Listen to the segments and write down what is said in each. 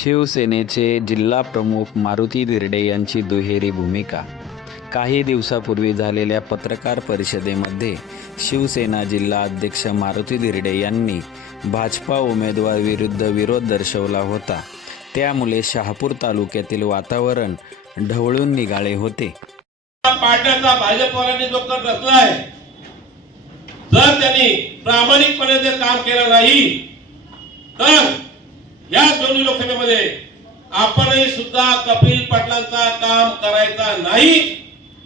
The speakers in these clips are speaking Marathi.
शिवसेनेचे जिल्हाप्रमुख मारुती धिरडे यांची दुहेरी भूमिका. काही दिवसापूर्वी झालेल्या पत्रकार परिषदेमध्ये शिवसेना जिल्हा अध्यक्ष मारुती धिरडे यांनी भाजपा उमेदवार विरुद्ध विरोध दर्शवला होता. त्यामुळे शहापूर तालुक्यातील वातावरण ढवळून निघाले होते. पाडण्याचा भाजपवाल्यांनी जो कट आहे जर त्यांनी प्रामाणिकपणे जर काम केलं नाही तर या दोन्ही लोकसभेमध्ये आपणही सुद्धा कपिल पाटलांचा काम करायचा नाही.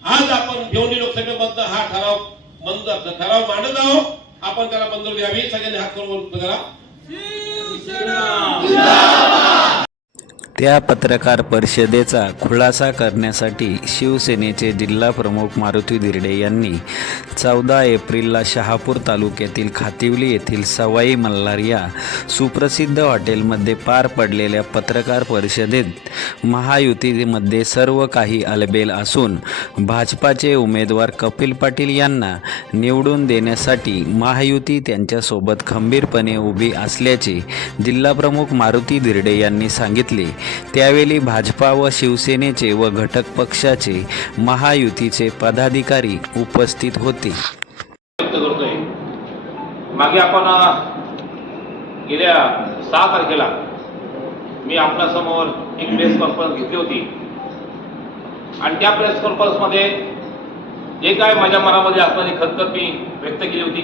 आज आपण भिवंडी लोकसभेबद्दल हा ठराव मंद ठराव मांडत आहोत. आपण त्याला मंजुरी द्यावी. सगळ्यांनी हात करून करा त्या पत्रकार परिषदेचा खुलासा करण्यासाठी शिवसेनेचे जिल्हाप्रमुख मारुती दिर्डे यांनी चौदा एप्रिलला शहापूर तालुक्यातील खातिवली येथील सवाई मल्हार या सुप्रसिद्ध हॉटेलमध्ये पार पडलेल्या पत्रकार परिषदेत महायुतीमध्ये सर्व काही अलबेल असून भाजपाचे उमेदवार कपिल पाटील यांना निवडून देण्यासाठी महायुती त्यांच्यासोबत खंबीरपणे उभी असल्याचे जिल्हाप्रमुख मारुती दिर्डे यांनी सांगितले. त्यावेळी भाजपा व शिवसेनेचे व घटक पक्षाचे महायुतीचे पदाधिकारी उपस्थित होते. मागे आपण गेल्या सहा तारखेला मी आपल्यासमोर एक प्रेस कॉन्फरन्स घेतली होती. आणि त्या प्रेस कॉन्फरन्समध्ये जे काय माझ्या मनामध्ये असणारी खतखत मी व्यक्त केली होती.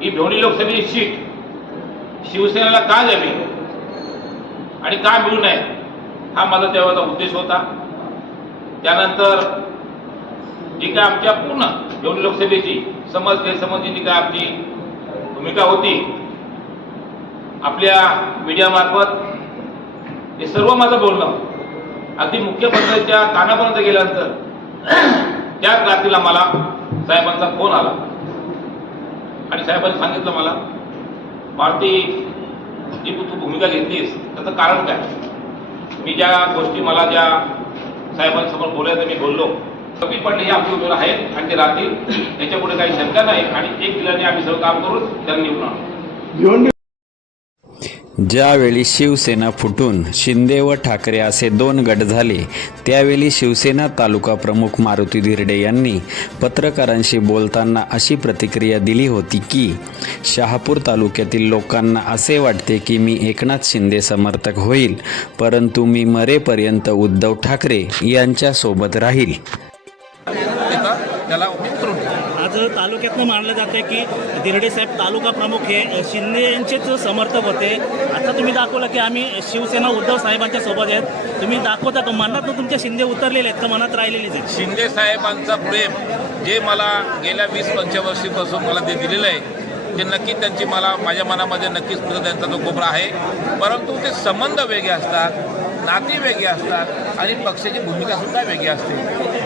ही भिवणी लोकसभेची सीट शिवसेनेला का द्यावी आणि का मिळू नये हा माझा तेव्हाचा उद्देश होता. त्यानंतर जी काय आमच्या पूर्ण भिवणी लोकसभेची समज गैरसमजची जी काय आमची भूमिका होती आपल्या मीडियामार्फत हे सर्व माझं बोलणं अगदी मुख्यमंत्र्यांच्या कानापर्यंत गेल्यानंतर त्याच रात्रीला मला साहेबांचा फोन आला. आणि साहेबांनी सांगितलं मला मारुती जी तू भूमिका घेतलीस त्याचं कारण काय? मी ज्या गोष्टी मला ज्या साहेबांसमोर बोलायचं मी बोललो कमी पडले हे आमचे उमेदवार आहेत आणि ते राहतील याच्या काही शंका नाही आणि एक दिलाने आम्ही सगळं काम करून त्यांना निवडून आणू. ज्यावेळी शिवसेना फुटून शिंदे व ठाकरे असे दोन गट झाले त्यावेळी शिवसेना तालुका प्रमुख मारुती धिरडे यांनी पत्रकारांशी बोलताना अशी प्रतिक्रिया दिली होती की शहापूर तालुक्यातील लोकांना असे वाटते की मी एकनाथ शिंदे समर्थक होईल परंतु मी मरेपर्यंत उद्धव ठाकरे यांच्यासोबत राहील. आज तालुक्यातनं मानलं जातं की दिरडे साहेब तालुका प्रमुख हे शिंदे यांचेच समर्थक होते आता तुम्ही दाखवलं की आम्ही शिवसेना उद्धव साहेबांच्या सोबत आहेत. तुम्ही दाखवता का? मनात तुमच्या शिंदे उतरलेले आहेत का? मनात राहिलेले आहेत. शिंदे साहेबांचा प्रेम जे मला गेल्या वीस पंचवर्षीपासून मला ते दिलेलं आहे ते नक्की त्यांची मला माझ्या मनामध्ये नक्कीच त्यांचा तो कोपरा आहे. परंतु ते संबंध वेगळे असतात नाती वेगळी असतात. आणि पक्षाची भूमिका सुद्धा वेगळी असते.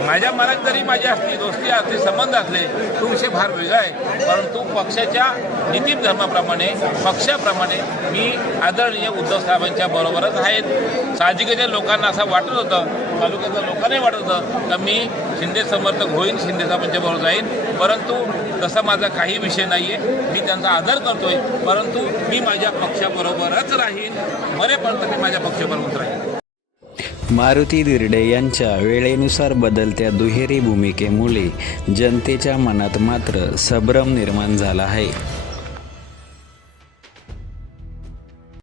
माझ्या मनात जरी माझी असली दोस्ती असली संबंध असले तो विषय फार वेगळा आहे. परंतु पक्षाच्या नीती धर्माप्रमाणे पक्षाप्रमाणे मी आदरणीय उद्धव साहेबांच्या बरोबरच आहेत. साहजिकच्या लोकांना असं वाटत होतं तालुक्यातल्या लोकांनाही वाटत होतं तर मी शिंदे समर्थक होईन शिंदे साहेबांच्या बरोबर जाईन. परंतु तसा माझा काही विषय नाही आहे मी त्यांचा आदर करतोय. परंतु मी माझ्या पक्षाबरोबरच राहीन. बरेपर्यंत मी माझ्या पक्षाबरोबरच राहीन. मारुती दिर्डे यांच्या वेळेनुसार बदलत्या दुहेरी भूमिकेमुळे जनतेच्या मनात मात्र संभ्रम निर्माण झाला आहे.